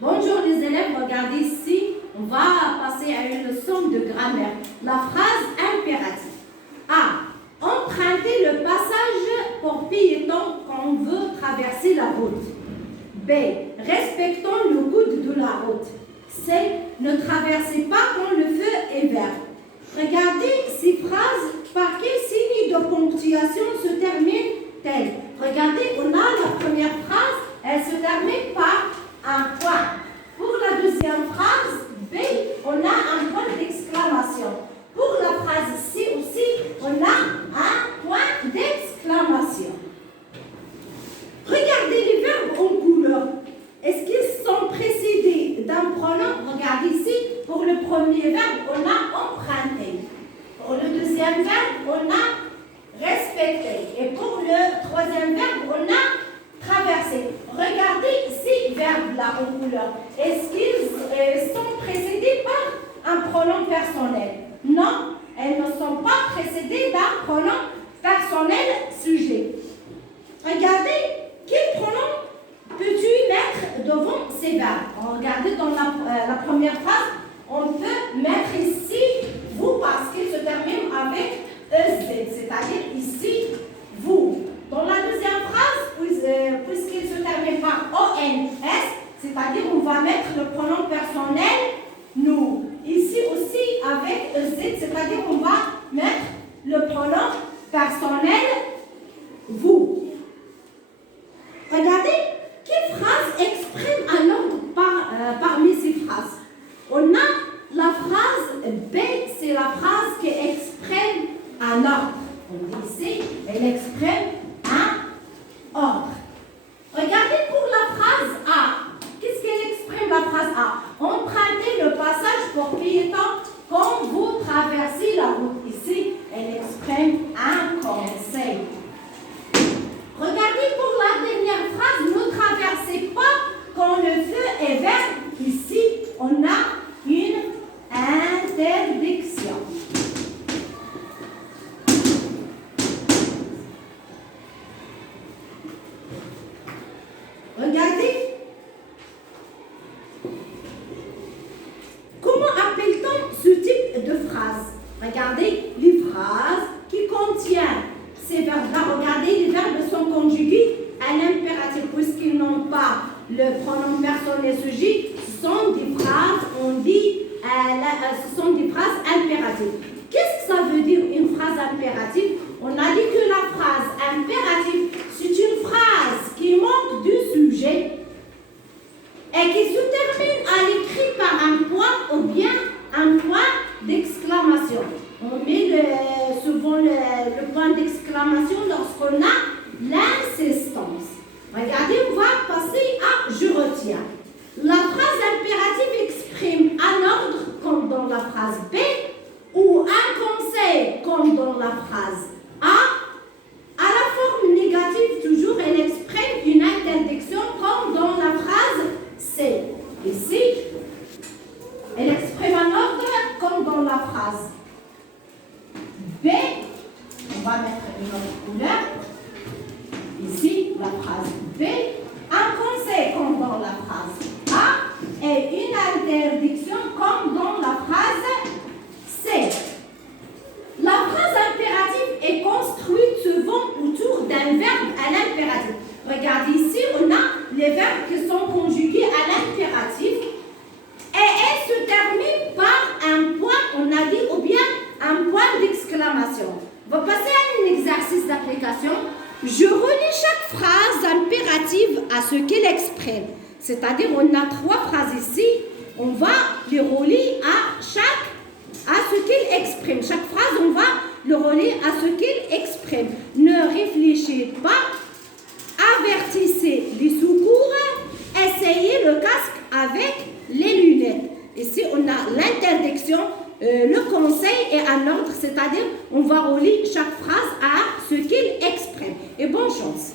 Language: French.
Bonjour les élèves, regardez ici, on va passer à une leçon de grammaire. La phrase impérative. A. Emprunter le passage pour piétons quand on veut traverser la route. B. Respectons le code de la route. C. Ne traversez pas quand le feu est vert. Regardez ces phrases, par quel signe de ponctuation se termine-t-elle? Regardez, on a la première phrase, elle se termine par un point. Pour la deuxième phrase, B, on a un point d'exclamation. Pour la phrase C aussi, on a un point d'exclamation. Regardez les verbes en couleur. Est-ce qu'ils sont précédés d'un pronom? Regardez ici, pour le premier verbe, on a emprunté. Pour le deuxième verbe, on a respecté. Et pour le troisième verbe, on a traversé. Regardez ces verbes-là en couleur. Est-ce qu'ils sont précédés par un pronom personnel? Non, elles ne sont pas précédées d'un pronom personnel sujet. Regardez, quel pronom peux-tu mettre devant ces verbes? Regardez dans la première phrase, on peut mettre ici vous parce qu'il se termine avec EZ, c'est-à-dire ici vous. Dans la deuxième phrase, puisqu'il se termine par ONS, c'est-à-dire on va mettre le pronom personnel nous. Ici aussi avec EZ, c'est-à-dire on va mettre le pronom personnel vous. Regardez, quelle phrase exprime un ordre parmi ces phrases? On a la phrase B, c'est la phrase qui exprime un ordre. On dit ici, elle exprime un ordre. Regardez pour la phrase A. Qu'est-ce qu'elle exprime la phrase A? Empruntez le passage pour piétons quand vous traversez la route. Ici, elle exprime un conseil. Regardez pour la dernière phrase, ne traversez pas quand le feu est vert. Ici, on a une interdiction. Regardez. Comment appelle-t-on ce type de phrase? Regardez les phrases qui contiennent ces verbes-là. Regardez, les verbes sont conjugués à l'impératif puisqu'ils n'ont pas le pronom personnel sujet. Ce sont des phrases, on dit, ce sont des phrases impératives. Qu'est-ce que ça veut dire une phrase impérative? On a dit que la phrase impérative, c'est une phrase qui manque du sujet et qui se termine à l'écrit par un point ou bien un point d'exclamation. On met souvent le point d'exclamation lorsqu'on a l'insistance. Regardez, on va passer à je retiens. La phrase impérative exprime un ordre comme dans la phrase B ou un conseil comme dans la phrase A. À la forme négative, toujours, elle exprime une interdiction comme dans la phrase C. Ici, elle exprime un ordre comme dans la phrase B. On va mettre une autre couleur. Ici, la phrase B. Un conseil comme dans la phrase A et une interdiction comme dans la phrase C. La phrase impérative est construite souvent autour d'un verbe à l'impératif. Regardez ici, on a les verbes qui sont conjugués à l'impératif et elles se terminent par un point, on a dit, ou bien un point d'exclamation. On va passer à un exercice d'application. Je relis chaque phrase impérative à ce qu'elle exprime. C'est-à-dire, on a trois phrases ici. On va les relier à ce qu'elle exprime. Chaque phrase, on va le relier à ce qu'elle exprime. Ne réfléchissez pas. Avertissez les secours. Essayez le casque avec les lunettes. Ici, on a l'interdiction, le conseil et un ordre, c'est-à-dire on va relier chaque phrase à ce qu'il exprime. Et bonne chance.